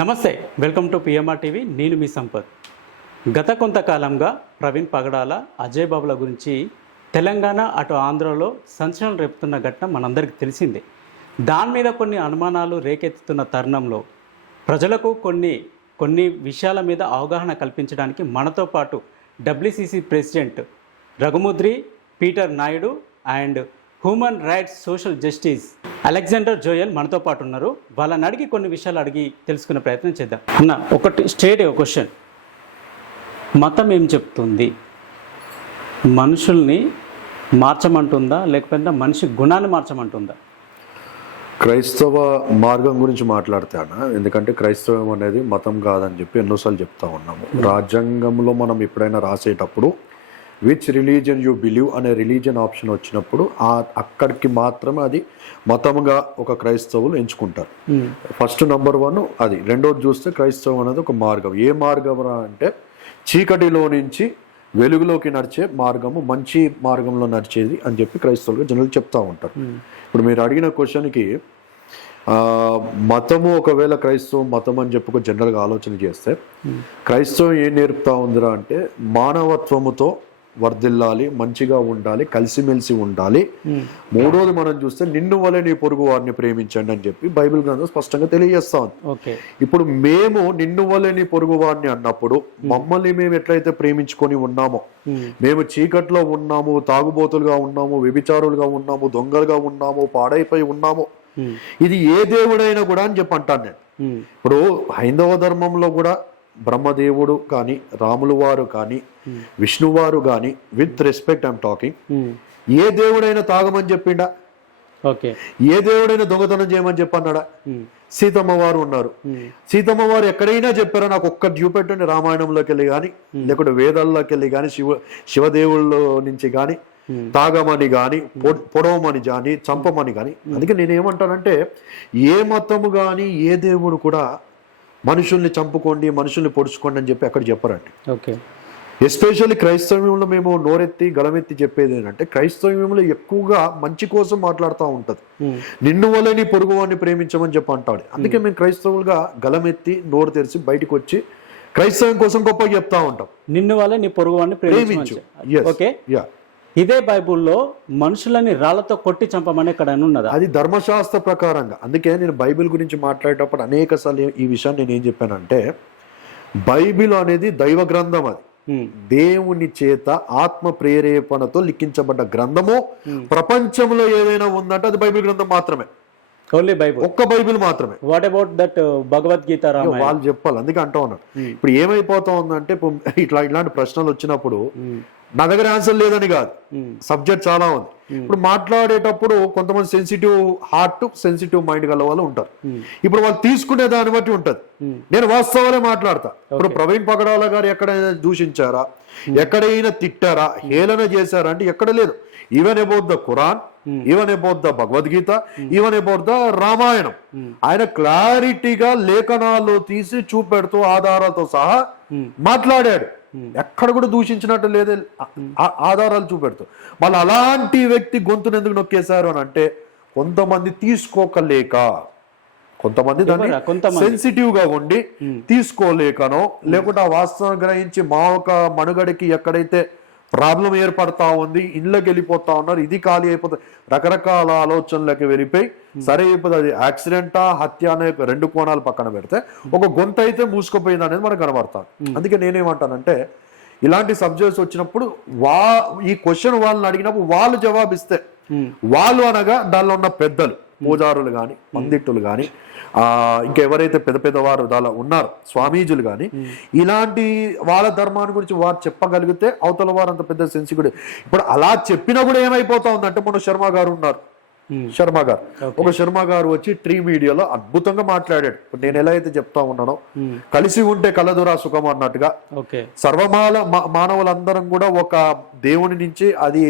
నమస్తే welcome to PMR TV. నేను మీ సంపత్. గత కొంతకాలంగా ప్రవీణ్ పగడాల అజయ్ బాబుల గురించి తెలంగాణ అటు ఆంధ్రలో సంచలనం రేపుతున్న ఘటన మనందరికీ తెలిసిందే. దాని మీద కొన్ని అనుమానాలు రేకెత్తుతున్న తరుణంలో ప్రజలకు కొన్ని కొన్ని విషయాల మీద అవగాహన కల్పించడానికి మనతో పాటు W C C president Raghumudri Peter Naidu and human rights social justice Alexander Joel మనతో పాటు ఉన్నారు. వాళ్ళని అడిగి కొన్ని విషయాలు అడిగి తెలుసుకునే ప్రయత్నం చేద్దాం. అన్న ఒకటి స్టేట్ క్వశ్చన్. మతం ఏం చెప్తుంది? మనుషుల్ని మార్చమంటుందా? లేకపోతే మనిషి గుణాన్ని మార్చమంటుందా? క్రైస్తవ మార్గం గురించి మాట్లాడతాను ఎందుకంటే క్రైస్తవం అనేది మతం కాదని చెప్పి ఎన్నోసార్లు చెప్తా ఉన్నాము. రాజ్యాంగంలో మనం ఎప్పుడైనా రాసేటప్పుడు విచ్ రిలీజన్ యూ బిలీవ్ అనే రిలీజన్ ఆప్షన్ వచ్చినప్పుడు ఆ అక్కడికి మాత్రమే అది మతముగా ఒక క్రైస్తవులు ఎంచుకుంటారు. ఫస్ట్ నంబర్ వన్ అది. రెండోది చూస్తే క్రైస్తవం అనేది ఒక మార్గం. ఏ మార్గం రా అంటే చీకటిలో నుంచి వెలుగులోకి నడిచే మార్గము మంచి మార్గంలో నడిచేది అని చెప్పి క్రైస్తవులుగా జనులు చెప్తా ఉంటారు. ఇప్పుడు మీరు అడిగిన క్వశ్చన్కి మతము ఒకవేళ క్రైస్తవం మతం అని చెప్పి జనరల్గా ఆలోచన చేస్తే క్రైస్తవం ఏం నేర్పుతా ఉందిరా అంటే మానవత్వముతో వర్ధిల్లాలి మంచిగా ఉండాలి కలిసిమెలిసి ఉండాలి. మూడోది మనం చూస్తే నిన్ను వలె నీ పొరుగు వారిని ప్రేమించండి అని చెప్పి బైబిల్ గ్రంథం స్పష్టంగా తెలియజేస్తా ఉంది ఓకే. ఇప్పుడు మేము నిన్ను వలె నీ పొరుగు వారిని అన్నప్పుడు మమ్మల్ని మేము ఎట్లయితే ప్రేమించుకొని ఉన్నామో మేము. చీకట్లో ఉన్నాము తాగుబోతులుగా ఉన్నాము వ్యభిచారులుగా ఉన్నాము దొంగలుగా ఉన్నాము పాడైపోయి ఉన్నాము. ఇది ఏ దేవుడైనా కూడా అని చెప్పి అంటాను నేను. ఇప్పుడు హైందవ ధర్మంలో కూడా బ్రహ్మదేవుడు కానీ రాములు వారు కానీ విష్ణువారు కానీ విత్ రెస్పెక్ట్ ఐఎమ్ టాకింగ్ ఏ దేవుడైనా తాగమని చెప్పిండా? ఓకే. ఏ దేవుడైనా దొంగతనం చేయమని చెప్పన్నాడా? సీతమ్మ వారు ఉన్నారు. సీతమ్మ వారు ఎక్కడైనా చెప్పారా నాకు ఒక్కటి చూపెట్టండి రామాయణంలోకి వెళ్ళి కానీ లేకుంటే వేదాల్లోకి వెళ్ళి కానీ శివ శివదేవుళ్ళ నుంచి కానీ తాగమని కానీ పొడవమని కానీ చంపమని కానీ అందుకే నేను ఏమంటానంటే ఏ మతము కానీ ఏ దేవుడు కూడా మనుషుల్ని చంపుకోండి మనుషుల్ని పొడుచుకోండి అని చెప్పి అక్కడ చెప్పరండి. ఓకే. ఎస్పెషల్లీ క్రైస్తవ్యంలో మేము నోరెత్తి గలమెత్తి చెప్పేది ఏంటంటే క్రైస్తవ్యంలో ఎక్కువగా మంచి కోసం మాట్లాడుతూ ఉంటది. నిన్ను వల్ల నీ పొరుగు వాడిని ప్రేమించమని చెప్పి అంటాడు. అందుకే మేము క్రైస్తవులుగా గలమెత్తి నోరు తెరిచి బయటికి వచ్చి క్రైస్తవం కోసం గొప్ప చెప్తా ఉంటాం. నిన్ను వల్ల నీ పొరుగు వాడిని ప్రేమించు. ఓకే? యా ఇదే బైబుల్లో మనుషులని రాళ్ళతో కొట్టి చంపమని ఇక్కడ ఉన్నదా? అది ధర్మశాస్త్ర ప్రకారంగా. అందుకే నేను బైబిల్ గురించి మాట్లాడేటప్పుడు అనేక సార్లు ఈ విషయాన్ని నేను ఏం చెప్పానంటే బైబిల్ అనేది దైవ గ్రంథం అది. దేవుని చేత ఆత్మ ప్రేరేపణతో లిఖించబడ్డ గ్రంథము. ప్రపంచంలో ఏదైనా ఉందంటే అది బైబిల్ గ్రంథం మాత్రమే. ఓన్లీ బైబుల్ ఒక్క బైబిల్ మాత్రమే. వాట్ అబౌట్ దట్ భగవద్గీత వాళ్ళు చెప్పాలి అందుకే అంటా ఉన్నారు ఇప్పుడు ఏమైపోతా ఉందంటే ఇట్లా ఇలాంటి ప్రశ్నలు వచ్చినప్పుడు నా దగ్గర ఆన్సర్ లేదని కాదు. సబ్జెక్ట్ చాలా ఉంది. ఇప్పుడు మాట్లాడేటప్పుడు కొంతమంది సెన్సిటివ్ హార్ట్ సెన్సిటివ్ మైండ్ గల వాళ్ళు ఉంటారు. ఇప్పుడు వాళ్ళు తీసుకునే దాన్ని బట్టి ఉంటది. నేను వాస్తవాలే మాట్లాడతా. ఇప్పుడు ప్రవీణ్ పగడాల గారు ఎక్కడైనా దూషించారా? ఎక్కడైనా తిట్టారా? హేళన చేశారా అంటే ఎక్కడ లేదు. Even about the Quran even about the Bhagavad Gita even about the Ramayanam ఆయన క్లారిటీగా లేఖనాల్లో తీసి చూపెడుతూ ఆధారాలతో సహా మాట్లాడాడు. ఎక్కడ కూడా దూషించినట్టు లేదే. ఆ- ఆధారాలు చూపెడుతూ. మళ్ళీ అలాంటి వ్యక్తి గొంతును ఎందుకు నొక్కేశారు అని అంటే కొంతమంది తీసుకోకలేక కొంతమంది దాన్ని. సెన్సిటివ్గా ఉండి తీసుకోలేకనో లేకుంటే ఆ వాస్తవం గ్రహించి మా ఒక మనుగడకి ఎక్కడైతే ప్రాబ్లం ఏర్పడతా ఉంది ఇళ్ళకి వెళ్ళిపోతా ఉన్నారు ఇది ఖాళీ అయిపోతుంది రకరకాల ఆలోచనలకి వెళ్ళిపోయి సరే ఇప్పుడు అది యాక్సిడెంటా హత్య అనే రెండు కోణాలు పక్కన పెడితే ఒక గొంత అయితే మూసుకుపోయింది అనేది మనకు కనబడతాం. అందుకే నేనేమంటానంటే ఇలాంటి సబ్జెక్ట్స్ వచ్చినప్పుడు వా ఈ క్వశ్చన్ వాళ్ళని అడిగినప్పుడు వాళ్ళు జవాబిస్తే వాళ్ళు అనగా దానిలో ఉన్న పెద్దలు పూజారులు కానీ పండిట్టులు కానీ ఆ ఇంకా ఎవరైతే పెద్ద పెద్దవారు దానిలో ఉన్నారు స్వామీజులు కానీ ఇలాంటి వాళ్ళ ధర్మాన్ని గురించి వారు చెప్పగలిగితే అవతల వారు అంత పెద్ద సెన్సిటివ్ ఇప్పుడు అలా చెప్పినా కూడా ఏమైపోతా ఉందంటే మొన్న శర్మ గారు ఉన్నారు. శర్మ గారు. ఒక శర్మ గారు వచ్చి ట్రీ మీడియాలో అద్భుతంగా మాట్లాడాడు. నేను ఎలా అయితే చెప్తా ఉన్నానో కలిసి ఉంటే కలదురా సుఖం అన్నట్టుగా. సర్వమాల మానవులందరం కూడా ఒక దేవుని నుంచి అది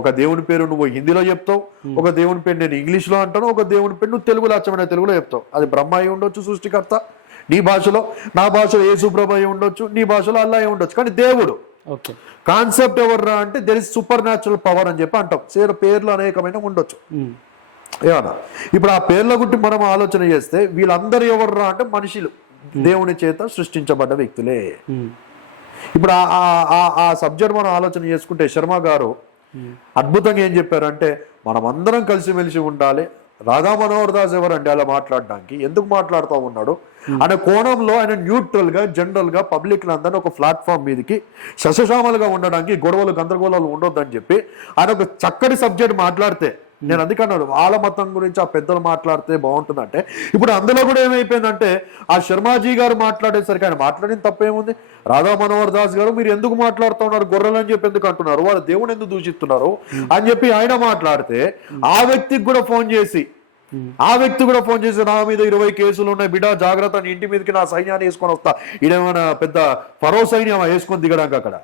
ఒక దేవుని పేరు నువ్వు హిందీలో చెప్తావు ఒక దేవుని పేరు నేను ఇంగ్లీష్లో అంటాను ఒక దేవుని పేరు నువ్వు తెలుగులో అచ్చమైన తెలుగులో చెప్తావు. అది బ్రహ్మ అయి ఉండొచ్చు సృష్టికర్త. నీ భాషలో నా భాషలో యేసుప్రభ అయి ఉండొచ్చు నీ భాషలో అల్లా అయి ఉండొచ్చు కానీ దేవుడు. కాన్సెప్ట్ ఎవర్రా అంటే there is supernatural power అని చెప్పి అంటాం. సేరు పేర్లు అనేకమైన ఉండొచ్చు. ఏమన్నా? ఇప్పుడు ఆ పేర్ల గుట్టి మనం ఆలోచన చేస్తే వీళ్ళందరూ ఎవర్రా అంటే మనుషులు. దేవుని చేత సృష్టించబడ్డ వ్యక్తులే. ఇప్పుడు ఆ- సబ్జెక్ట్ మనం ఆలోచన చేసుకుంటే శర్మ గారు అద్భుతంగా ఏం చెప్పారంటే మనం అందరం కలిసిమెలిసి ఉండాలి. రాధా మనోహర్ దాస్ ఎవరండి అలా మాట్లాడడానికి? ఎందుకు మాట్లాడుతూ ఉన్నాడు? అనే కోణంలో ఆయన న్యూట్రల్గా జనరల్గా పబ్లిక్ అందరినీ ఒక ప్లాట్ఫామ్ మీదకి శశశామలుగా ఉండడానికి గొడవలు గందరగోళాలు ఉండొద్దని చెప్పి ఆయన ఒక చక్కటి సబ్జెక్ట్ మాట్లాడితే నేను అందుకన్నాడు వాళ్ళ మతం గురించి ఆ పెద్దలు మాట్లాడితే బాగుంటుందంటే ఇప్పుడు అందులో కూడా ఏమైపోయిందంటే ఆ శర్మాజీ గారు మాట్లాడేసరికి ఆయన మాట్లాడిన తప్పేముంది? రాధా మనోహర్ దాస్ గారు మీరు ఎందుకు మాట్లాడుతున్నారు గొర్రెలు అని చెప్పి ఎందుకు అంటున్నారు? వాళ్ళు దేవుని ఎందుకు దూషిస్తున్నారు? అని చెప్పి ఆయన మాట్లాడితే ఆ వ్యక్తికి కూడా ఫోన్ చేసి ఆ వ్యక్తి కూడా ఫోన్ చేసి నా మీద ఇరవై కేసులు ఉన్నాయి బిడ్డ జాగ్రత్త ఇంటి మీదకి నా సైన్యాన్ని వేసుకొని వస్తా. ఇదేమైనా పెద్ద ఫరో సైన్యం వేసుకొని దిగడానికి అక్కడ?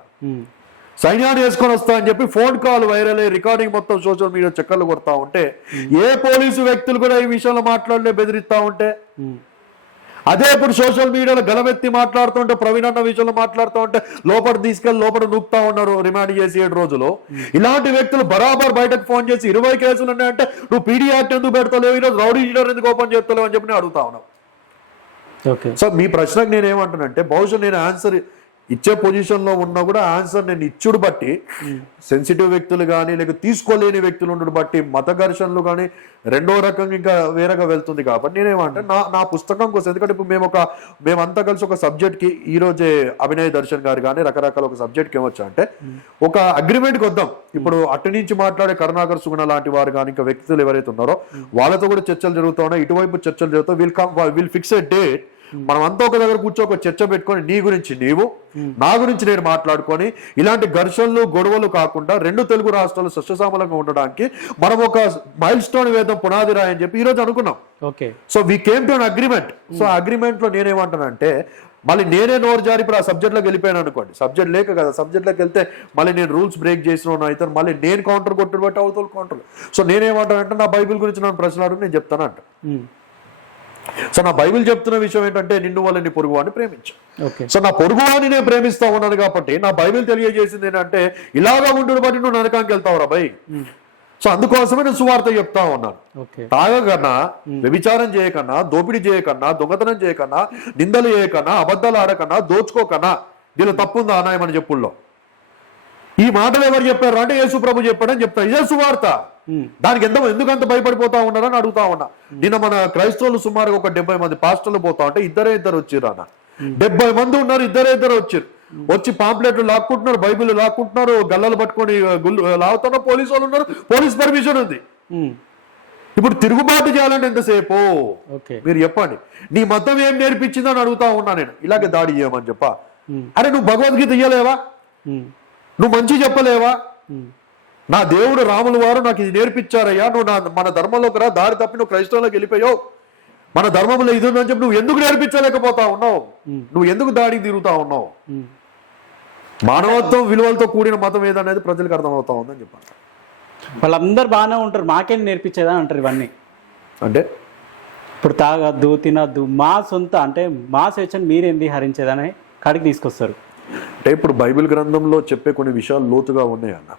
సైన్యాన్ని వేసుకొని వస్తా అని చెప్పి ఫోన్ కాల్ వైరల్ అయ్యి రికార్డింగ్ మొత్తం సోషల్ మీడియా చక్కర్లు కొడతా ఉంటే ఏ పోలీసు వ్యక్తులు కూడా ఈ విషయంలో మాట్లాడలే బెదిరిస్తా ఉంటే. అదే ఇప్పుడు సోషల్ మీడియాలో గలమెత్తి మాట్లాడుతుంటే ప్రవీణ్ అన్న విషయంలో మాట్లాడుతూ ఉంటే లోపల తీసుకెళ్ళి లోపల నూపుతా ఉన్నారు రిమాండ్ చేసి ఏడు రోజులు. ఇలాంటి వ్యక్తులు బరాబర్ బయటకు ఫోన్ చేసి ఇరవై కేసులు ఉన్నాయంటే నువ్వు పీడీ యాక్ట్ ఎందుకు పెడతలేవు? ఈరోజు రౌడీ ఇంజనీర్ ఎందుకు ఓపెన్ చేస్తలేవు అని చెప్పి నేను అడుగుతా ఉన్నావు ఓకే. సో మీ ప్రశ్నకు నేను ఏమంటానంటే బహుశా నేను ఆన్సర్ ఇచ్చే పొజిషన్లో ఉన్నా కూడా ఆన్సర్ నేను ఇచ్చుడు బట్టి సెన్సిటివ్ వ్యక్తులు కానీ లేక తీసుకోలేని వ్యక్తులు ఉండడు బట్టి మత ఘర్షణలు కానీ రెండో రకంగా ఇంకా వేరేగా వెళ్తుంది కాబట్టి నేనేమంటే నా నా పుస్తకం కోసం. ఎందుకంటే ఇప్పుడు మేము ఒక మేమంతా కలిసి ఒక సబ్జెక్ట్కి ఈ రోజే అభినయ్ దర్శన్ గారు కానీ రకరకాల ఒక సబ్జెక్ట్కి ఏమొచ్చా అంటే ఒక అగ్రిమెంట్కి వద్దాం. ఇప్పుడు అటు నుంచి మాట్లాడే కరుణాకర్ సుగుణ లాంటి వారు కానీ ఇంకా వ్యక్తులు ఎవరైతే ఉన్నారో వాళ్ళతో కూడా చర్చలు జరుగుతూ ఉన్నాయి. ఇటువైపు చర్చలు జరుగుతాయి. Will come will fix a date మనం అంతా ఒక దగ్గర కూర్చో ఒక చర్చ పెట్టుకొని నీ గురించి నీవు నా గురించి నేను మాట్లాడుకొని ఇలాంటి ఘర్షణలు గొడవలు కాకుండా రెండు తెలుగు రాష్ట్రాలు సస్యశామలంగా ఉండడానికి మనం ఒక మైల్ స్టోన్ వేద్దాం పునాది రాయి అని చెప్పి ఈ రోజు అనుకున్నాం. Okay. So we came to an agreement so అగ్రిమెంట్లో నేనేమంటానంటే మళ్ళీ నేనే నోరు జారి ఇప్పుడు ఆ సబ్జెక్ట్లోకి వెళ్ళిపోయాను అనుకోండి. సబ్జెక్ట్ లేక కదా సబ్జెక్ట్లోకి వెళ్తే మళ్ళీ నేను రూల్స్ బ్రేక్ చేసిన అయితే మళ్ళీ నేను కౌంటర్ కొట్టుడు బట్టి అవుతాను కౌంటర్ సో నేనేమంటానంటే నా బైబిల్ గురించి నన్ను ప్రశ్న అడుగు నేను చెప్తాను అంట సో నా బైబిల్ చెప్తున్న విషయం ఏంటంటే నిన్ను వల్ల నీ పొరుగు వాడిని ప్రేమించు సో నా పొరుగు వాడిని నేను ప్రేమిస్తా ఉన్నాను కాబట్టి నా బైబిల్ తెలియజేసింది ఏంటంటే ఇలాగా ఉండు బట్టి నువ్వు నరకానికి వెళ్తావురా బై. సో అందుకోసమే నేను సువార్త చెప్తా ఉన్నాను. తాగకన్నా వ్యభిచారం చేయకన్నా దోపిడీ చేయకన్నా దొంగతనం చేయకన్నా నిందలు చేయకన్నా అబద్ధాలు ఆడకన్నా దోచుకోకన్నా దీనిలో తప్పుందా అనాయమని చెప్పుల్లో? ఈ మాటలు ఎవరు చెప్పారు? అంటే యేసు ప్రభు చెప్పాడని చెప్తారు ఇదే సువార్త. దానికి ఎంత ఎందుకు అంత భయపడిపోతా ఉన్నారని అడుగుతా ఉన్నా. నిన్న మన క్రైస్తవులు సుమారుగా ఒక డెబ్బై మంది పాస్టర్లు పోతా ఉంటే ఇద్దరే ఇద్దరు వచ్చిర్రు అన్న. డెబ్బై మంది ఉన్నారు ఇద్దరే ఇద్దరు వచ్చారు వచ్చి పాంప్లెట్లు లాక్కుంటున్నారు బైబిల్ లాక్కుంటున్నారు గల్లలు పట్టుకొని గుళ్ళు లాగుతున్నారు పోలీసు వాళ్ళు ఉన్నారు పోలీస్ పర్మిషన్ ఉంది. ఇప్పుడు తిరుగుబాటు చేయాలంటే ఎంతసేపు? ఓకే మీరు చెప్పండి. నీ మతం ఏం నేర్పించిందని అడుగుతా ఉన్నా నేను. ఇలాగే దాడి చేయమని చెప్పా. అరే నువ్వు భగవద్గీత ఇయ్యలేవా? నువ్వు మంచి చెప్పలేవా? నా దేవుడు రాముల వారు నాకు ఇది నేర్పించారయ్యా. నువ్వు నా మన ధర్మంలోకి రా దారి తప్పి నువ్వు క్రైస్తవంలోకి వెళ్ళిపోయావు. మన ధర్మంలో ఇది ఉందని చెప్పి నువ్వు ఎందుకు నేర్పించలేకపోతా ఉన్నావు? నువ్వు ఎందుకు దాడికి తిరుగుతా ఉన్నావు. మానవత్వం విలువలతో కూడిన మతం ఏదనేది ప్రజలకు అర్థమవుతా ఉందని చెప్పాను వాళ్ళందరూ బాగానే ఉంటారు. మాకేం నేర్పించేదా అంటారు ఇవన్నీ. అంటే? ఇప్పుడు తాగద్దు తినద్దు మా సొంత అంటే మా స్వేచ్ఛను మీరేంది హరించేదని కాడికి తీసుకొస్తారు. అంటే ఇప్పుడు బైబిల్ గ్రంథంలో చెప్పే కొన్ని విషయాలు లోతుగా ఉన్నాయి అన్న.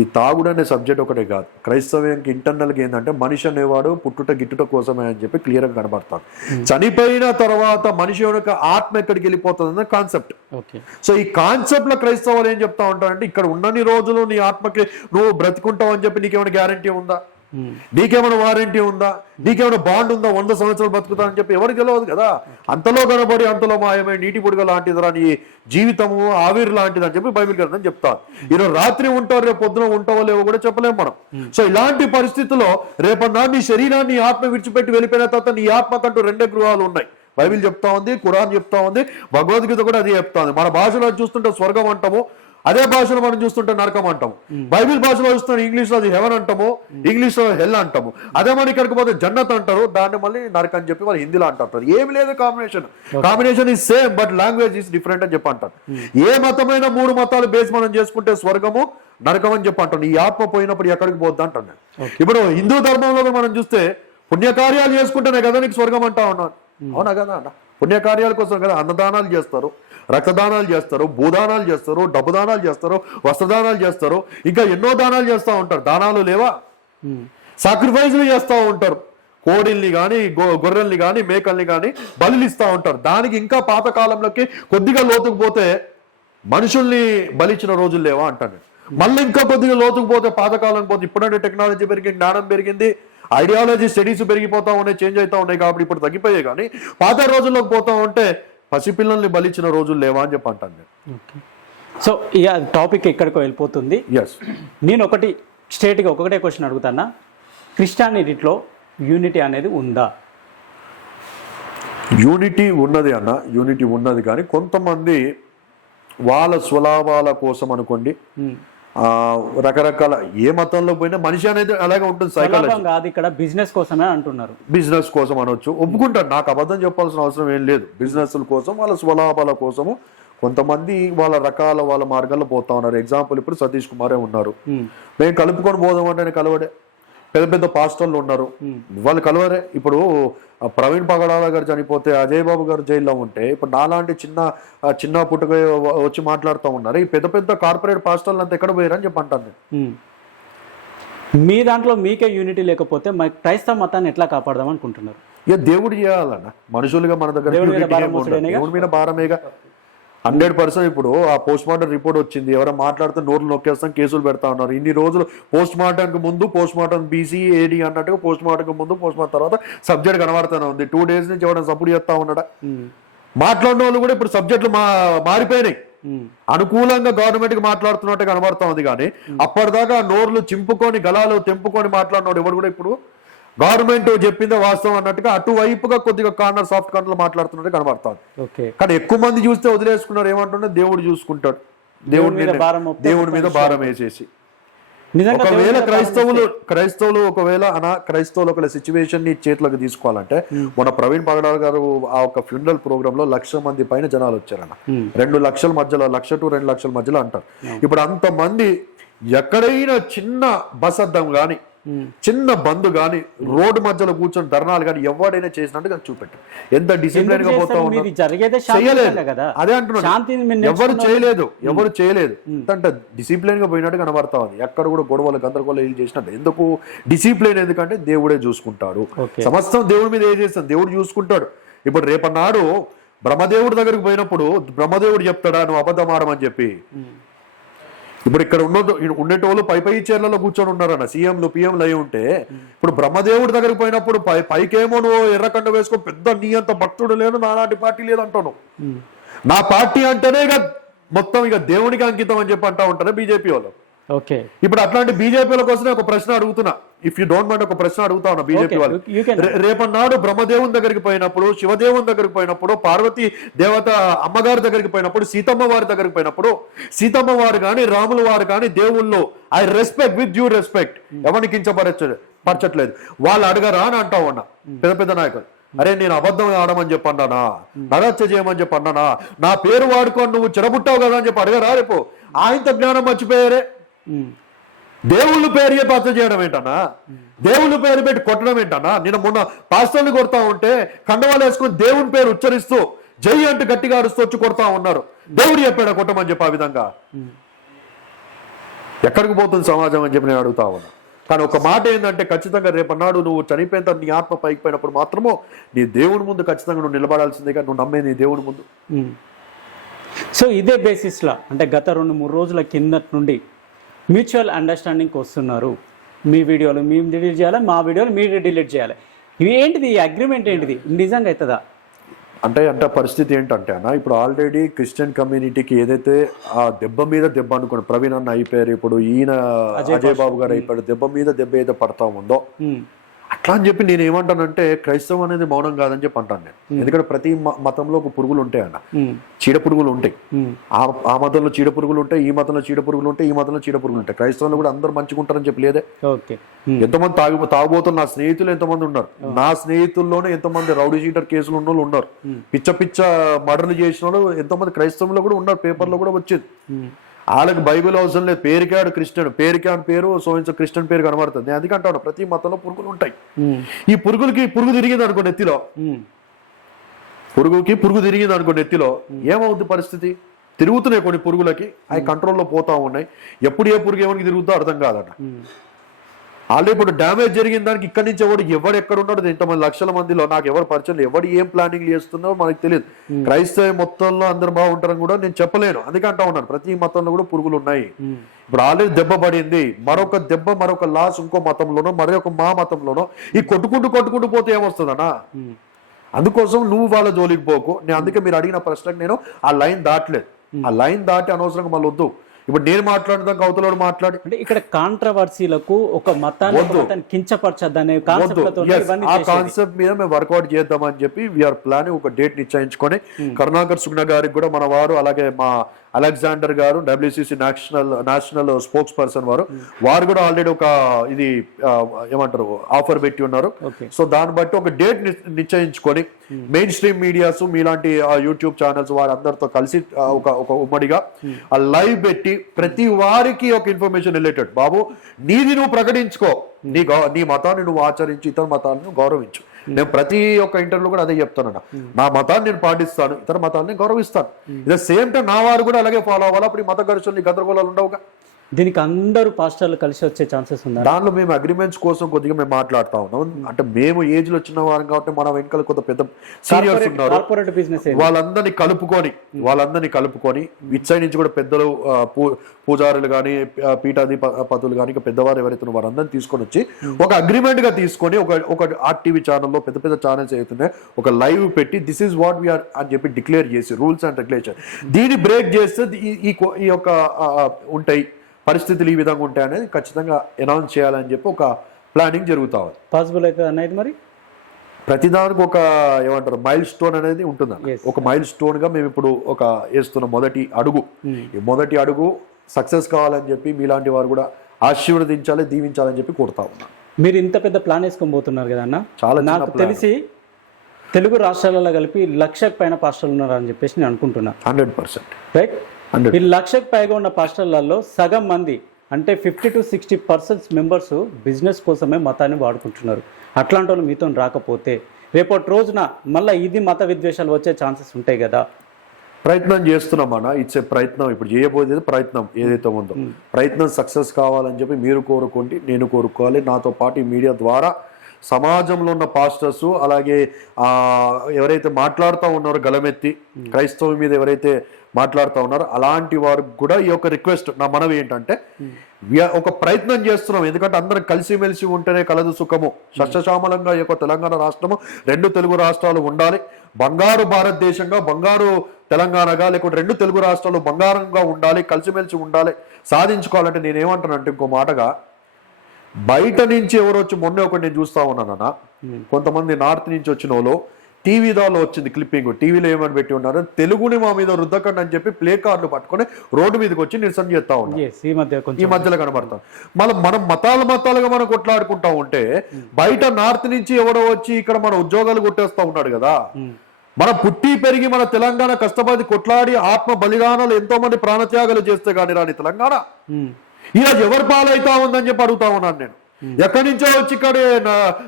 ఈ తాగుడు అనే సబ్జెక్ట్ ఒకటే కాదు. క్రైస్తవ్యానికి ఇంటర్నల్గా ఏంటంటే మనిషి అనేవాడు పుట్టుట గిట్టుట కోసమే అని చెప్పి క్లియర్గా కనబడతాడు. చనిపోయిన తర్వాత మనిషి యొక్క ఆత్మ ఎక్కడికి వెళ్ళిపోతుంది అన్న కాన్సెప్ట్ సో ఈ కాన్సెప్ట్లో క్రైస్తవులు ఏం చెప్తా ఉంటారంటే ఇక్కడ ఉన్నన్ని రోజులు నీ ఆత్మకి నువ్వు బ్రతికుంటావు అని చెప్పి నీకేమైనా గ్యారంటీ ఉందా? Hmm. నీకేమైనా వారంటీ ఉందా? నీకేమైనా బాండ్ ఉందా? వంద సంవత్సరాలు బతుకుతా అని చెప్పి ఎవరికి గెలవదు కదా? అంతలో కనబడి అంతలో మాయమే నీటి పొడిగ లాంటిదిరా నీ జీవితము ఆవిరి లాంటిది అని చెప్పి బైబిల్ గ్రంథం చెప్తారు. ఈరోజు రాత్రి ఉంటావు రేపు పొద్దున ఉంటావో లేవో కూడా చెప్పలేము మనం. సో ఇలాంటి పరిస్థితుల్లో రేపన్నా నీ శరీరాన్ని ఆత్మ విడిచిపెట్టి వెళ్ళిపోయిన తర్వాత నీ ఆత్మకంటూ రెండే గృహాలు ఉన్నాయి. బైబిల్ చెప్తా ఉంది కురాన్ చెప్తా ఉంది భగవద్గీత కూడా అది చెప్తా ఉంది. మన భాషలో చూస్తుంటే స్వర్గం అంటాము అదే భాషలో మనం చూస్తుంటే నరకం అంటాము బైబిల్ భాషలో చూస్తుంటే ఇంగ్లీష్లో అది హెవెన్ అంటాము ఇంగ్లీష్లో హెల్ అంటాము. అదే మన ఇక్కడికి పోతే జన్నత్ అంటారు దాన్ని మళ్ళీ నరకం అని చెప్పి వాళ్ళు హిందీలో అంటారు. ఏమి లేదు combination combination is same but language is different అని చెప్పి అంటారు. ఏ మతమైన మూడు మతాలు బేస్ మనం చేసుకుంటే స్వర్గము నరకం అని చెప్పి అంటాను ఈ ఆత్మ పోయినప్పుడు ఎక్కడికి పోద్ది అంటాను ఇప్పుడు హిందూ ధర్మంలో మనం చూస్తే పుణ్యకార్యాలు చేసుకుంటేనే కదా నీకు స్వర్గం అంటా ఉన్నాను. అవునా కదా అన్న? పుణ్యకార్యాల కోసం కదా అన్నదానాలు చేస్తారు. రక్తదానాలు చేస్తారు భూదానాలు చేస్తారు డబ్బు దానాలు చేస్తారు వస్త్రదానాలు చేస్తారు ఇంకా ఎన్నో దానాలు చేస్తూ ఉంటారు. దానాలు లేవా? ఉమ్, సాక్రిఫైస్లు చేస్తూ ఉంటారు. కోడిల్ని కానీ గొర్రెల్ని కానీ మేకల్ని కానీ బలులు ఇస్తా ఉంటారు. దానికి ఇంకా పాతకాలంలోకి కొద్దిగా లోతుకు పోతే మనుషుల్ని బలిచ్చిన రోజులు లేవా అంటాను. మళ్ళీ ఇంకా కొద్దిగా లోతుకు పోతే పాతకాలం పోతే ఇప్పుడంటే టెక్నాలజీ పెరిగింది జ్ఞానం పెరిగింది ఐడియాలజీ స్టడీస్ పెరిగిపోతా ఉన్నాయి చేంజ్ అవుతా ఉన్నాయి కాబట్టి ఇప్పుడు తగ్గిపోయాయి. కానీ పాత రోజుల్లోకి పోతా ఉంటే పసిపిల్లల్ని బలిచ్చిన రోజులు లేవా అని చెప్పి అంటాను నేను. ఓకే. సో ఇక టాపిక్ ఎక్కడికో వెళ్ళిపోతుంది. ఎస్ నేను ఒకటి స్ట్రేట్గా ఒకటే క్వశ్చన్ అడుగుతానా? క్రిస్టియానిటీలో యూనిటీ అనేది ఉందా? యూనిటీ ఉన్నది అన్న యూనిటీ ఉన్నది కానీ కొంతమంది వాళ్ళ స్వలాభాల కోసం అనుకోండి. ఆ, రకరకాల ఏ మతంలో పోయినా మనిషి అనేది అలాగే ఉంటుంది సైకాలజీ కాదు ఇక్కడ బిజినెస్ కోసమే అంటున్నారు. బిజినెస్ కోసం అనొచ్చు. ఒప్పుకుంటాను నాకు అబద్ధం చెప్పాల్సిన అవసరం ఏం లేదు. బిజినెస్ కోసం వాళ్ళ స్వలాభాల కోసము కొంతమంది వాళ్ళ రకాల వాళ్ళ మార్గాల్లో పోతా ఉన్నారు. ఎగ్జాంపుల్ ఇప్పుడు సతీష్ కుమారే ఉన్నారు. మేము కలుపుకొని పోదాం అంటే కలవడే. పెద్ద పెద్ద పాస్టర్లు ఉన్నారు. వాళ్ళు కలవరే. ఇప్పుడు ప్రవీణ్ పగడాల గారు చనిపోతే అజయ్ బాబు గారు జైల్లో ఉంటే ఇప్పుడు నాలాంటి చిన్న చిన్న పుట్టుక వచ్చి మాట్లాడుతూ ఉన్నారు. ఈ పెద్ద పెద్ద కార్పొరేట్ పాస్టర్లు అంతా ఎక్కడ పోయారని చెప్పి అంటాను నేను. మీ దాంట్లో మీకే యూనిటీ లేకపోతే మా క్రైస్తవ మతాన్ని ఎట్లా కాపాడదాం అనుకుంటున్నారు? ఇక దేవుడు చేయాలన్న. మనుషులుగా మన దగ్గర? దేవుడి మీద భారమేగా. హండ్రెడ్ పర్సెంట్ ఇప్పుడు ఆ పోస్ట్ మార్టం రిపోర్ట్ వచ్చింది. ఎవరో మాట్లాడితే నోట్లు నొక్కేస్తాం కేసులు పెడతా ఉన్నారు. ఇన్ని రోజులు పోస్ట్ మార్టంకి ముందు పోస్ట్ మార్టం బీసీ ఏడి అన్నట్టుగా పోస్ట్ మార్టంకి ముందు పోస్ట్ మార్టం తర్వాత సబ్జెక్ట్ కనబడుతూనే ఉంది. టూ డేస్ నుంచి ఎవరైనా సపోర్ట్ చేస్తా ఉన్నాడా. మాట్లాడిన వాళ్ళు కూడా ఇప్పుడు సబ్జెక్టులు మా మారిపోయినాయి. అనుకూలంగా గవర్నమెంట్కి మాట్లాడుతున్నట్టు కనబడతా ఉంది కానీ అప్పటిదాకా నోర్లు చింపుకొని గలాలు తెంపుకొని మాట్లాడినోడు ఎవడు కూడా ఇప్పుడు? గవర్నమెంట్ చెప్పిందే వాస్తవం అన్నట్టుగా అటువైపుగా కొద్దిగా కార్నర్ సాఫ్ట్ కార్నర్ మాట్లాడుతున్నట్టు కనబడతా కానీ ఎక్కువ మంది చూస్తే వదిలేసుకున్నారు ఏమంటుండే దేవుడు చూసుకుంటాడు. దేవుడి మీద దేవుడి మీద భారం వేసేసి. ఒకవేళ క్రైస్తవులు క్రైస్తవులు ఒకవేళ అనా క్రైస్తవులు ఒక సిచ్యువేషన్ని చేతులకు తీసుకోవాలంటే మన ప్రవీణ్ పగడాల్ గారు ఆ ఒక ఫ్యూనరల్ ప్రోగ్రామ్లో లక్ష మంది పైన జనాలు వచ్చారన్న. రెండు లక్షల మధ్యలో లక్ష టు రెండు లక్షల మధ్యలో అంటారు. ఇప్పుడు అంత మంది ఎక్కడైనా చిన్న బస్ అద్దం గాని Hmm. చిన్న బంధు గాని రోడ్డు మధ్యలో కూర్చొని ధర్నాలు గాని ఎవడైనా చేసినట్టుగా చూపెట్టు. ఎంత డిసిప్లిన్గా పోతా చేయలేదు. అదే అంటున్నాను ఎవరు. చేయలేదు. ఎవరు చేయలేదు. అంటే డిసిప్లిన్గా పోయినట్టు కనబడతా ఉంది. ఎక్కడ కూడా గొడవలు గందరగోళం ఏం చేసినట్టు. ఎందుకు? డిసిప్లిన్ ఎందుకంటే దేవుడే చూసుకుంటాడు. సమస్తం దేవుడి మీద ఏం చేస్తాం దేవుడు చూసుకుంటాడు. ఇప్పుడు రేపన్నాడు బ్రహ్మదేవుడి దగ్గరికి పోయినప్పుడు బ్రహ్మదేవుడు చెప్తాడా? నువ్వు అబద్ధం ఆడమని చెప్పి. ఇప్పుడు ఇక్కడ ఉన్న ఉండేటోళ్ళు పై పై చీరలలో కూర్చొని ఉన్నారన్న. సీఎంలు పిఎంలు అయి ఉంటే ఇప్పుడు బ్రహ్మదేవుడి దగ్గరికి పోయినప్పుడు పై పైకేమో నువ్వు ఎర్రకండ వేసుకో పెద్ద నీ అంత భక్తుడు లేదు నాలాంటి పార్టీ లేదు అంటాను. ఉమ్. నా పార్టీ అంటేనే ఇక మొత్తం ఇక దేవునికి అంకితం అని చెప్పి అంటా ఉంటారు బీజేపీ వాళ్ళు. ఓకే. ఇప్పుడు అట్లాంటి బీజేపీల కోసం ఒక ప్రశ్న అడుగుతున్నా. ఇఫ్ యూ డోంట్ మైండ్ ఒక ప్రశ్న అడుగుతా ఉన్నా బీజేపీ వాళ్ళు రేపన్నాడు బ్రహ్మదేవుని దగ్గరికి పోయినప్పుడు శివదేవుని దగ్గరికి పోయినప్పుడు పార్వతి దేవత అమ్మగారి దగ్గరికి పోయినప్పుడు సీతమ్మ వారి దగ్గరికి పోయినప్పుడు సీతమ్మ వారు కానీ రాముల వారు కానీ దేవుళ్ళు I respect with due respect ఎవరిని కించపరచ పరచట్లేదు. వాళ్ళు అడగరా అని అంటా ఉన్నా. పెద్ద పెద్ద నాయకులు. అరే నేను అబద్ధం ఆడమని చెప్పన్నానా? నరచ్చ చేయమని చెప్పన్నానా? నా పేరు వాడుకొని నువ్వు చెడబుట్టావు కదా అని చెప్పి అడగరా రేపు? ఆయనతో జ్ఞానం మర్చిపోయారే. దేవుళ్ళు పేరు చెప్పి హత్య చేయడం ఏంటన్నా? దేవుళ్ళు పేరు పెట్టి కొట్టడం ఏంటన్నా? నేను మొన్న పాస్టర్ని కొడతా ఉంటే కండవాలు వేసుకుని దేవుని పేరు ఉచ్చరిస్తూ జై అంటూ గట్టిగా అరుస్తూ వచ్చి కొడతా ఉన్నారు. దేవుడు చెప్పాడు కొట్టమని చెప్పి ఆ విధంగా? ఎక్కడికి పోతుంది సమాజం అని చెప్పి నేను అడుగుతా ఉన్నా. కానీ ఒక మాట ఏంటంటే ఖచ్చితంగా రేపన్నాడు నువ్వు చనిపోయిన నీ ఆత్మ పైకి పోయినప్పుడు మాత్రము నీ దేవుని ముందు ఖచ్చితంగా నువ్వు నిలబడాల్సిందేగా నువ్వు నమ్మే నీ దేవుని ముందు. సో ఇదే బేసిస్లో అంటే గత రెండు మూడు రోజుల కిందటి నుండి మ్యూచువల్ అండర్స్టాండింగ్కి వస్తున్నారు మీ వీడియోలు మేము డిలీట్ చేయాలి? మా వీడియోలు మీరు డిలీట్ చేయాలి. ఇవి ఏంటిది ఈ అగ్రిమెంట్ ఏంటిది? నిజంగా అవుతుందా? అంటే అంటే పరిస్థితి ఏంటంటే అన్న ఇప్పుడు ఆల్రెడీ క్రిస్టియన్ కమ్యూనిటీకి ఏదైతే ఆ దెబ్బ మీద దెబ్బ అనుకోండి ప్రవీణ్ అన్న అయిపోయారు ఇప్పుడు ఈయన అజయ్ బాబు. గారు అయిపోయాడు దెబ్బ మీద దెబ్బ ఏదో పడతా ఉందో. అట్లా అని చెప్పి నేను ఏమంటానంటే క్రైస్తవం అనేది మౌనం కాదని చెప్పి అంటాను నేను. ఎందుకంటే ప్రతి మతంలో ఒక పురుగులు ఉంటాయి అన్న. ఉమ్. చీడ పురుగులు ఉంటాయి. ఆ మతంలో చీడ పురుగులు ఉంటాయి ఈ మతంలో చీడ పురుగులు ఉంటాయి ఈ మతంలో చీడ పురుగులు ఉంటాయి. క్రైస్తవులు కూడా అందరూ మంచిగా ఉంటారని చెప్పి లేదే. ఎంతమంది తాగి తాగుబోతులు నా స్నేహితులు ఎంతమంది ఉన్నారు? నా స్నేహితుల్లోనే ఎంతమంది రౌడీ షీటర్ కేసులు ఉన్న వాళ్ళు ఉన్నారు పిచ్చ పిచ్చ మర్డర్లు చేసిన వాళ్ళు ఎంతమంది క్రైస్తవులు కూడా ఉన్నారు? పేపర్లో కూడా వచ్చింది. వాళ్ళకి బైబిల్ అవసరం లేదు. పేరుకాడు క్రిస్టియన్ పేరుకాడు పేరు సోయించ క్రిస్టియన్ పేరు కనబడుతుంది. నేను ప్రతి మతంలో పురుగులు ఉంటాయి. ఈ పురుగులకి పురుగు తిరిగింది అనుకో నెత్తిలో. పురుగుకి పురుగు తిరిగింది అనుకో నెత్తిలో. ఏమవుద్ది పరిస్థితి? తిరుగుతున్నాయి కొన్ని పురుగులకి. అవి కంట్రోల్లో పోతా ఉన్నాయి. ఎప్పుడు ఏ పురుగు ఏమనికి తిరుగుతుందో అర్థం కాదట. ఆల్రెడీ ఇప్పుడు డ్యామేజ్ జరిగిన దానికి ఇక్కడి నుంచి ఎవడు ఎవడు ఎక్కడ ఉన్నాడు? ఇంతమంది లక్షల మందిలో నాకు ఎవరు పరిచయం. ఎవడు ఏం ప్లానింగ్ చేస్తున్నారో మనకు తెలియదు. క్రైస్తవ మొత్తంలో అందరు బాగుంటారని కూడా నేను చెప్పలేను. అందుకే అంటా ఉన్నాను. ప్రతి మతంలో కూడా పురుగులు ఉన్నాయి. ఇప్పుడు ఆల్రెడీ దెబ్బ పడింది. మరొక దెబ్బ మరొక లాస్ ఇంకో మతంలోనో మరొక మా మతంలోనో ఈ కొట్టుకుంటూ కొట్టుకుంటూ పోతే ఏమొస్తుందన్నా? అందుకోసం నువ్వు వాళ్ళ జోలికి పోకు. నేను అందుకే మీరు అడిగిన ప్రశ్నకు నేను ఆ లైన్ దాటలేదు. ఆ లైన్ దాటి అనవసరంగా మళ్ళీ వద్దు ఇప్పుడు నేను మాట్లాడదాం అవతలోడు మాట్లాడి. అంటే ఇక్కడ కాంట్రవర్సీలకు ఒక మతాన్ని ఇవన్నీ ఆ. కాన్సెప్ట్ మీద మేము వర్కౌట్ చేద్దామని చెప్పి వీఆర్ ప్లాన్ ఒక డేట్ నిశ్చయించుకొని కరుణాకర్ సుగ్న గారికి కూడా మన వారు అలాగే మా అలెగ్జాండర్ గారు W C C national national spokesperson వారు. వారు కూడా ఆల్రెడీ ఒక ఇది ఏమంటారు ఆఫర్ పెట్టి ఉన్నారు. సో దాన్ని బట్టి ఒక డేట్ నిశ్చయించుకొని మెయిన్ స్ట్రీమ్ మీడియాస్ మీలాంటి యూట్యూబ్ ఛానల్స్ వారందరితో కలిసి ఒక ఒక ఉమ్మడిగా ఆ లైవ్ పెట్టి ప్రతి వారికి ఒక ఇన్ఫర్మేషన్ రిలేటెడ్ బాబు నీది నువ్వు ప్రకటించుకో. నీ గౌ- నీ మతాన్ని నువ్వు ఆచరించి ఇతర మతాలను గౌరవించు. నేను ప్రతి ఒక్క ఇంటర్వ్యూలో కూడా అదే చెప్తానన్న నా మతాన్ని నేను పాటిస్తాను ఇతర మతాన్ని గౌరవిస్తాను. ఇదే సేమ్ టైం నా వారు కూడా అలాగే ఫాలో అవ్వాలి. అప్పుడు ఈ మత ఘర్షణలు గందరగోళాలు ఉండవుగా. దీనికి అందరూ పాస్టర్లు కలిసి వచ్చే ఛాన్సెస్ ఉందా దానిలో మేము అగ్రిమెంట్స్ కోసం కొద్దిగా మేము మాట్లాడుతా ఉన్నాం. అంటే మేము ఏజ్లో వచ్చిన వారం కాబట్టి మన వెనకాల కొంత పెద్ద సీనియర్స్ ఉన్నారు. కార్పొరేట్ బిజినెస్ వాళ్ళందరినీ కలుపుకొని వాళ్ళందరినీ కలుపుకొని ఇటు సైడ్ నుంచి కూడా పెద్దలు పూజారులు కానీ పీఠాధిపతులు కానీ ఇంకా పెద్దవారు ఎవరైతే వారందరినీ తీసుకొని వచ్చి ఒక అగ్రిమెంట్గా తీసుకొని ఒక ఒక ఆర్ట్ టీవీ ఛానల్లో పెద్ద పెద్ద ఛానల్స్ అవుతున్నాయి ఒక లైవ్ పెట్టి దిస్ ఇస్ వాట్ వీఆర్ అని చెప్పి డిక్లేర్ చేసి రూల్స్ అండ్ రెగ్యులేషన్. దీన్ని బ్రేక్ చేస్తే ఈ- యొక్క ఉంటాయి. పరిస్థితులు ఈ విధంగా ఉంటాయి అనేది ఖచ్చితంగా అనౌన్స్ చేయాలని చెప్పి ఒక ప్లానింగ్ జరుగుతా ఉంది. పాసిబుల్ అనేది మరి? ప్రతిదానికి ఒక ఏమంటారు మైల్ స్టోన్ అనేది ఉంటుంది. ఒక మైల్ స్టోన్గా మేము ఇప్పుడు ఒక వేస్తున్న మొదటి అడుగు. ఈ మొదటి అడుగు సక్సెస్ కావాలని చెప్పి మీలాంటి వారు కూడా ఆశీర్వదించాలి దీవించాలని చెప్పి కోరుతా ఉన్నాను మీరు ఇంత పెద్ద ప్లాన్ వేసుకొని పోతున్నారు కదా అన్న? చాలా నాకు. తెలిసి తెలుగు రాష్ట్రాలలో కలిపి లక్షకు పైన పాస్టర్లు ఉన్నారని చెప్పేసి నేను అనుకుంటున్నా. Hundred percent. రైట్ ఈ లక్షకు పైగా ఉన్న పాస్టర్లలో సగం మంది అంటే fifty to sixty percent members business కోసమే మతాన్ని వాడుకుంటున్నారు. అట్లాంటి వాళ్ళు మీతో రాకపోతే రేపటి రోజున మళ్ళీ ఇది మత విద్వేషాలు వచ్చే ఛాన్సెస్ ఉంటాయి కదా. ప్రయత్నం చేస్తున్నాం అన్న ఇట్స్ ఏ ప్రయత్నం ఇప్పుడు చేయబోయేది ప్రయత్నం ఏదైతే ఉందో. ప్రయత్నం సక్సెస్ కావాలని చెప్పి మీరు కోరుకోండి నేను కోరుకోవాలి. నాతో పాటు ఈ మీడియా ద్వారా సమాజంలో ఉన్న పాస్టర్స్ అలాగే ఆ ఎవరైతే మాట్లాడుతూ ఉన్నారో గలమెత్తి క్రైస్తవం మీద ఎవరైతే మాట్లాడుతూ ఉన్నారో. అలాంటి వారికి కూడా ఈ యొక్క రిక్వెస్ట్ నా మనవి ఏంటంటే ఒక ప్రయత్నం చేస్తున్నాం. ఎందుకంటే అందరం కలిసిమెలిసి ఉంటేనే కలదు సుఖము. సస్యశ్యామలంగా ఈ యొక్క తెలంగాణ రాష్ట్రము రెండు తెలుగు రాష్ట్రాలు ఉండాలి. బంగారు భారతదేశంగా బంగారు తెలంగాణగా లేకుంటే రెండు తెలుగు రాష్ట్రాలు బంగారంగా ఉండాలి కలిసిమెలిసి ఉండాలి. సాధించుకోవాలంటే నేను ఏమంటానంటే ఇంకో మాటగా బయట నుంచి ఎవరు వచ్చి మొన్నే ఒకటి నేను చూస్తా ఉన్నానన్న. కొంతమంది నార్త్ నుంచి వచ్చిన వాళ్ళు టీవీ దాలో వచ్చింది క్లిప్పింగ్ టీవీలో ఏమని పెట్టి ఉన్నారు? తెలుగుని మా మీద రుద్దకండి అని చెప్పి ప్లే కార్డులు పట్టుకొని రోడ్డు మీదకి వచ్చి నిరసన చేస్తా ఉన్నారు. ఎస్ ఈ మధ్య ఈ కొంచెం మధ్యలో కనబడతాం. మళ్ళీ మనం మతాలు మతాలుగా మనం కొట్లాడుకుంటా ఉంటే బయట నార్త్ నుంచి ఎవడో వచ్చి ఇక్కడ మన ఉద్యోగాలు కొట్టేస్తా ఉన్నాడు కదా. మన పుట్టి పెరిగి మన తెలంగాణ కష్టపడి కొట్లాడి ఆత్మ బలిదానాలు ఎంతో మంది ప్రాణత్యాగాలు చేస్తే కానీ రాని తెలంగాణ. ఉమ్. ఈరోజు ఎవరు పాలైతా ఉందని చెప్పి అడుగుతా ఉన్నాను నేను. ఎక్కడి నుంచో వచ్చి ఇక్కడ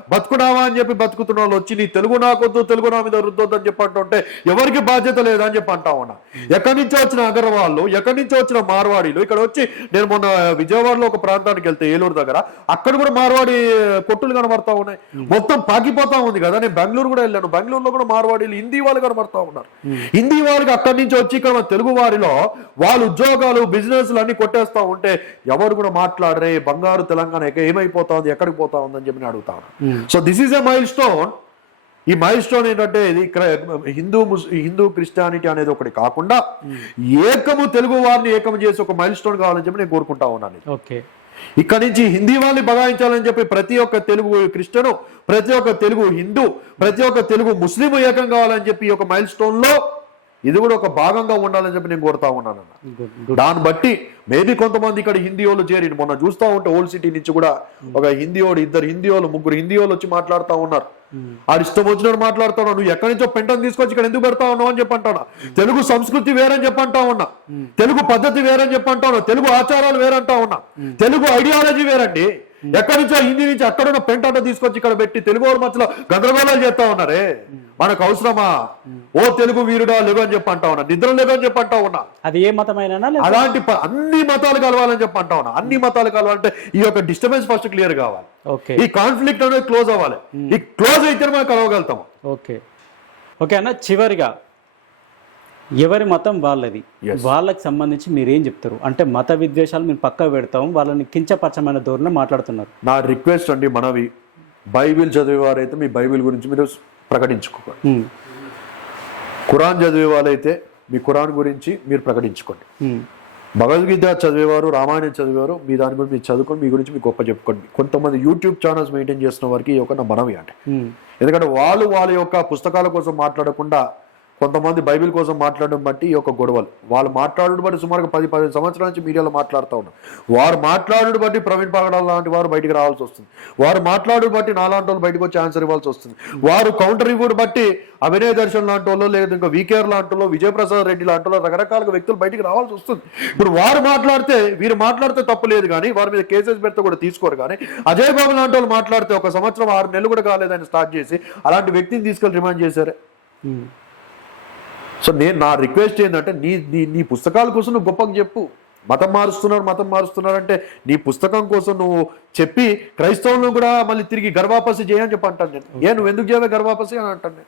బతుకున్నావా అని చెప్పి బతుకుతున్న వాళ్ళు వచ్చి నీ తెలుగు నాకొద్దు తెలుగు నా మీద రుద్దొద్దు అని చెప్పి అంటుంటే ఎవరికి బాధ్యత లేదా అని చెప్పి అంటా ఉన్నా. ఎక్కడి నుంచో వచ్చిన అగర్వాళ్ళు ఎక్కడి నుంచో వచ్చిన మార్వాడీలు ఇక్కడ వచ్చి నేను మొన్న విజయవాడలో ఒక ప్రాంతానికి వెళ్తే ఏలూరు దగ్గర అక్కడ కూడా మార్వాడి కొట్టులు కనబడతా ఉన్నాయి. మొత్తం పాకిపోతా ఉంది కదా నేను బెంగళూరు కూడా వెళ్ళాను. బెంగళూరులో కూడా మార్వాడీలు హిందీ వాళ్ళు కనబడతా ఉన్నారు. హిందీ వాళ్ళకి అక్కడి నుంచి వచ్చి ఇక్కడ తెలుగు వారిలో వాళ్ళ ఉద్యోగాలు బిజినెస్లు అన్ని కొట్టేస్తా ఉంటే ఎవరు కూడా మాట్లాడరే బంగారు తెలంగాణ ఎక్క- ఏమైపోతా ఉంది ఎక్కడికి పోతా ఉందని చెప్పి నేను అడుగుతా ఉన్నాను so this is a milestone ఈ మైల్ స్టోన్ ఏంటంటే ఇది హిందూ హిందూ క్రిస్టియానిటీ అనేది ఒకటి కాకుండా ఏకము తెలుగు వారిని ఏకము చేసి ఒక మైల్ స్టోన్ కావాలని చెప్పి నేను కోరుకుంటా ఉన్నాను ఓకే. ఇక్కడ నుంచి హిందీ వాళ్ళని బగాయించాలని చెప్పి ప్రతి ఒక్క తెలుగు క్రిస్టియను ప్రతి ఒక్క తెలుగు హిందూ ప్రతి ఒక్క తెలుగు ముస్లిం ఏకం కావాలని చెప్పి ఈ ఒక మైల్ స్టోన్లో ఇది కూడా ఒక భాగంగా ఉండాలని చెప్పి నేను కోరుతా ఉన్నాను అన్న. దాన్ని బట్టి మేబీ కొంతమంది ఇక్కడ హిందీ వాళ్ళు చేరి మొన్న చూస్తా ఉంటే ఓల్డ్ సిటీ నుంచి కూడా ఒక హిందీ వాడు ఇద్దరు హిందీ వాళ్ళు ముగ్గురు హిందీ వాళ్ళు వచ్చి మాట్లాడుతా ఉన్నారు. ఆ ఇష్టం వచ్చినట్టు మాట్లాడుతున్నావు నువ్వు ఎక్కడి నుంచో పెంటను తీసుకొచ్చి ఇక్కడ ఎందుకు పెడతా ఉన్నావు అని చెప్పంటాను తెలుగు సంస్కృతి వేరని చెప్పంటా ఉన్నా. తెలుగు పద్ధతి వేరని చెప్పంటా ఉన్నా. తెలుగు ఆచారాలు వేరంటా ఉన్నా. తెలుగు ఐడియాలజీ వేరండి. ఎక్కడి నుంచో? హిందీ నుంచి అక్కడున్న పెంట్ ఆటో తీసుకొచ్చి ఇక్కడ పెట్టి తెలుగు వాళ్ళ మధ్యలో గందరగోళాలు చేస్తా ఉన్నారే. మనకు అవసరమా? ఓ తెలుగు వీరుడా లేవు అని చెప్పి అంటా ఉన్నా. నిద్ర లేవు అని చెప్పి అంటా ఉన్నా. అది ఏ మతమైనా లేదా? అలాంటి అన్ని మతాలు కలవాలని చెప్పి అంటా ఉన్నా. అన్ని మతాలు కలవాలంటే ఈ యొక్క డిస్టర్బెన్స్ ఫస్ట్ క్లియర్ కావాలి. ఓకే. ఈ కాన్ఫ్లిక్ట్ అనేది క్లోజ్ అవ్వాలి. ఈ క్లోజ్ అయితే మనం కలవగలుగుతాం. ఓకే. ఓకే అన్న చివరిగా ఎవరి మతం వాళ్ళది. వాళ్ళకి సంబంధించి మీరేం చెప్తారు? అంటే మత విద్వేషాలు మీరు పక్క పెడతాం వాళ్ళని కించపరచమైన ధోరణి మాట్లాడుతున్నారు. నా రిక్వెస్ట్ అండి మనవి బైబిల్ చదివేవారైతే మీ బైబిల్ గురించి మీరు ప్రకటించుకోండి ఉమ్, ఖురాన్ చదివే వాళ్ళైతే మీ ఖురాన్ గురించి మీరు ప్రకటించుకోండి. ఉమ్, భగవద్గీత చదివేవారు రామాయణం చదివేవారు మీ దాని గురించి మీరు చదువుకొని మీ గురించి మీకు గొప్ప చెప్పుకోండి. కొంతమంది యూట్యూబ్ ఛానల్స్ మెయింటైన్ చేస్తున్న వారికి యొక్క నా మనవి అంటే ఉమ్, ఎందుకంటే వాళ్ళు వాళ్ళ యొక్క పుస్తకాల కోసం మాట్లాడకుండా కొంతమంది బైబిల్ కోసం మాట్లాడడం బట్టి ఈ యొక్క గొడవలు. వాళ్ళు మాట్లాడడం బట్టి సుమారుగా పది పదిహేను సంవత్సరాల నుంచి మీడియాలో మాట్లాడుతూ ఉన్నారు. వారు మాట్లాడడం బట్టి ప్రవీణ్ పగడాల లాంటి వారు బయటికి రావాల్సి వస్తుంది. వారు మాట్లాడడం బట్టి నాలాంటి వాళ్ళు బయటకు వచ్చి ఆన్సర్ ఇవ్వాల్సి వస్తుంది. వారు కౌంటర్ ఇవ్వడం బట్టి అభినయ దర్శన్ లాంటి వాళ్ళు లేదా ఇంకా వికేఆర్ లాంటి వాళ్ళు విజయప్రసాద్ రెడ్డి లాంటి వాళ్ళు రకరకాల వ్యక్తులు బయటికి రావాల్సి వస్తుంది. ఇప్పుడు వారు మాట్లాడితే వీరు మాట్లాడితే తప్పు లేదు కానీ వారి మీద కేసెస్ పెడితే కూడా తీసుకోరు కానీ అజయ్ బాబు లాంటి వాళ్ళు మాట్లాడితే ఒక సంవత్సరం ఆరు నెలలు కూడా కాలేదని స్టార్ట్ చేసి అలాంటి వ్యక్తిని తీసుకెళ్ళి రిమాండ్ చేశారు? సో నేను నా రిక్వెస్ట్ ఏంటంటే నీ నీ నీ పుస్తకాల కోసం నువ్వు గొప్పగా చెప్పు. మతం మారుస్తున్నారు మతం మారుస్తున్నారు అంటే నీ పుస్తకం కోసం నువ్వు చెప్పి క్రైస్తవులను కూడా మళ్ళీ తిరిగి గర్వాపసి చేయని చెప్పి అంటాను నేను. ఏ నువ్వు ఎందుకు చేయవే గర్వాపసి అని అంటాను నేను.